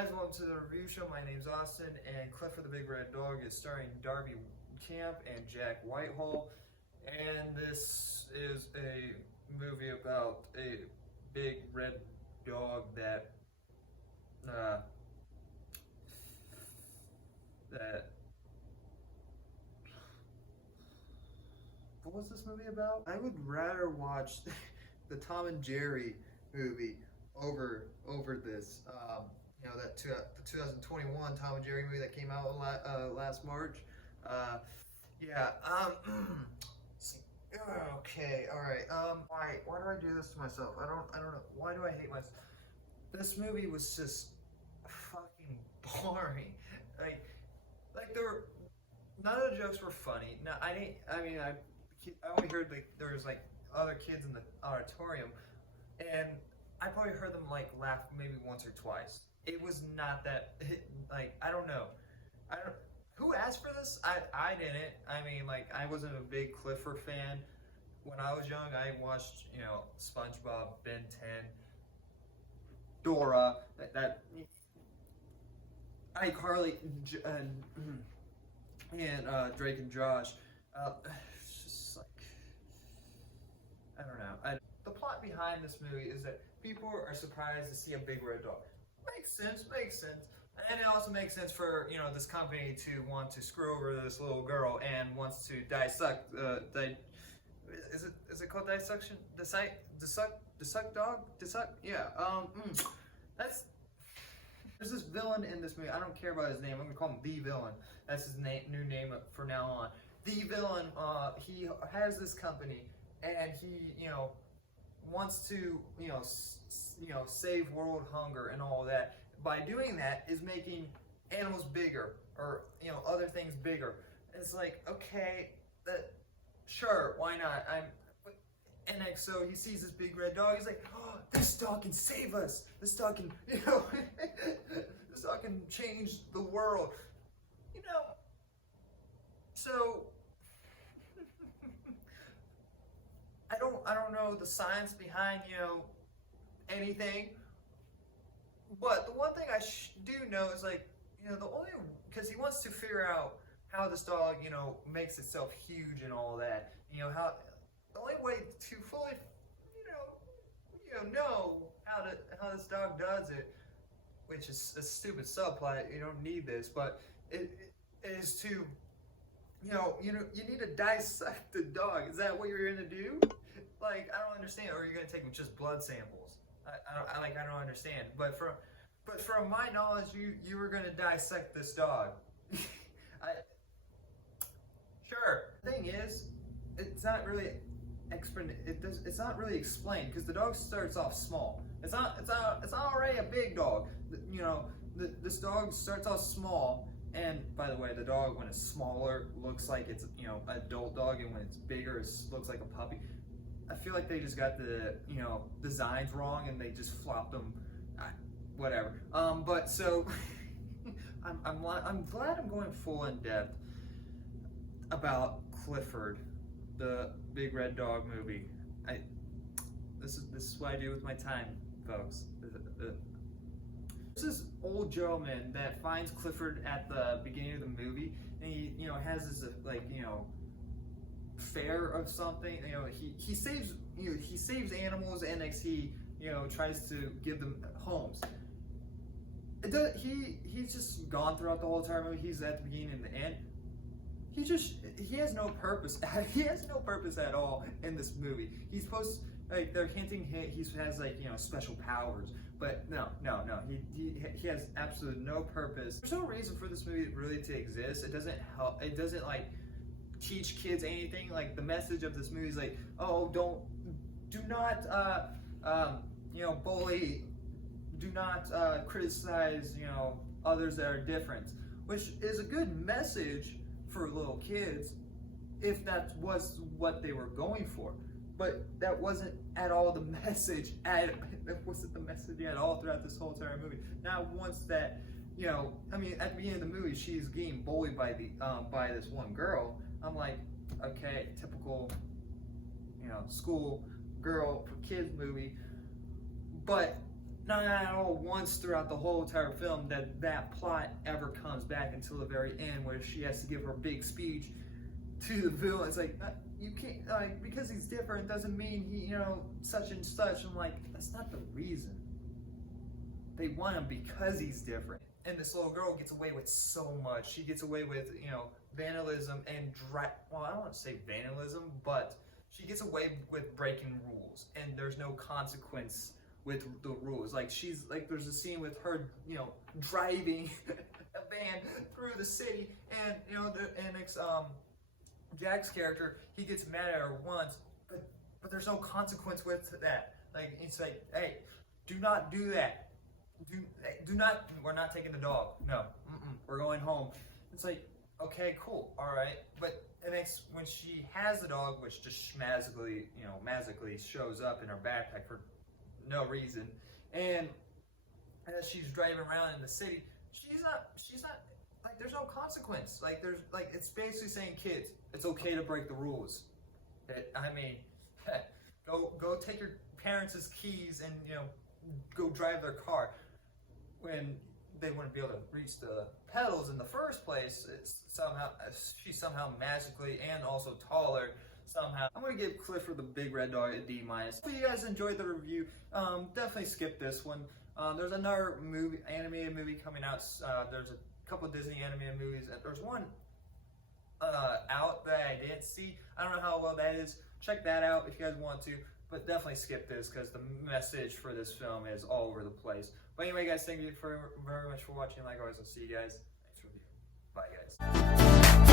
guys, welcome to the review show. My name's Austin, and Clifford the Big Red Dog is starring Darby and Jack Whitehall. And this is a movie about a big red dog that what was this movie about? I would rather watch the Tom and Jerry movie over this. The 2021 Tom and Jerry movie that came out last March. Yeah. Okay. All right. Why do I do this to myself? I don't know. Why do I hate myself? This movie was just fucking boring. Like none of the jokes were funny. No, I only heard there was like other kids in the auditorium, and I probably heard them like laugh maybe once or twice. It was not that I don't know. Who asked for this? I didn't. I wasn't a big Clifford fan. When I was young, I watched, SpongeBob, Ben 10, Dora, iCarly, and Drake and Josh. It's just like, I don't know. The plot behind this movie is that people are surprised to see a big red dog. Makes sense. And it also makes sense for, this company to want to screw over this little girl and wants to dissect, is it called dissection? Dissect dog? Yeah, there's this villain in this movie. I don't care about his name. I'm gonna call him the villain. That's his new name from now on. The villain, he has this company and he, wants to, save world hunger and all that. By doing that is making animals bigger or other things bigger. It's like, okay, sure, why not? So he sees this big red dog. He's like, oh, this dog can save us. This dog can this dog can change the world. So I don't know the science behind anything. But the one thing I do know is because he wants to figure out how this dog, makes itself huge and all that. How the only way to fully, know how this dog does it, which is a stupid subplot. You don't need this, but it is to, you need to dissect the dog. Is that what you're gonna do? I don't understand. Or you're gonna take just blood samples? I don't understand. But from my knowledge, you were gonna dissect this dog. Sure. The thing is, it's not really it's not really explained because the dog starts off small. It's not already a big dog. This dog starts off small. And by the way, the dog when it's smaller looks like it's adult dog, and when it's bigger it looks like a puppy. I feel like they just got the designs wrong and they just flopped them. Whatever. But so I'm glad I'm going full in depth about Clifford, the Big Red Dog movie. This is what I do with my time, folks. There's this old gentleman that finds Clifford at the beginning of the movie, and he has this fair of something. He saves animals, and he tries to give them homes. He's just gone throughout the whole entire movie. He's at the beginning and the end. He has no purpose. He has no purpose at all in this movie. He's supposed they're hinting he has special powers, but no. He has absolutely no purpose. There's no reason for this movie really to exist. It doesn't help. It doesn't teach kids anything. The message of this movie is do not bully, do not criticize others that are different, which is a good message for little kids if that was what they were going for. But that wasn't at all the message. That wasn't the message at all throughout this whole entire movie. Not once that at the beginning of the movie she's getting bullied by this one girl. I'm like, okay, typical school girl for kids movie. But not at all once throughout the whole entire film that plot ever comes back until the very end, where she has to give her big speech to the villain. It's like, you can't, like, because he's different doesn't mean he, you know, such and such. I'm like, that's not the reason. They want him because he's different. And this little girl gets away with so much. She gets away with, you know, vandalism and well, I don't want to say vandalism, but she gets away with breaking rules, and there's no consequence with the rules. Like, she's like, there's a scene with her, you know, driving a van through the city, and you know, and it's Jack's character, he gets mad at her once, but there's no consequence with that. Like, it's like, hey, do not do that. Do not. We're not taking the dog. No, we're going home. It's like, okay, cool, all right. But the next, when she has the dog, which just magically shows up in her backpack for no reason, and as she's driving around in the city, she's not like, there's no consequence. Like, there's like, it's basically saying, kids, it's okay to break the rules. I mean, go take your parents' keys and, you know, go drive their car, when they wouldn't be able to reach the pedals in the first place. She's somehow magically, and also taller somehow. I'm gonna give Clifford the Big Red Dog a D-. If you guys enjoyed the review, definitely skip this one. There's another animated movie coming out. There's a couple of Disney animated movies. There's one out that I didn't see. I don't know how well that is. Check that out if you guys want to. But definitely skip this, because the message for this film is all over the place. But anyway, guys, thank you very much for watching. Like always, I'll see you guys next review. Bye, guys.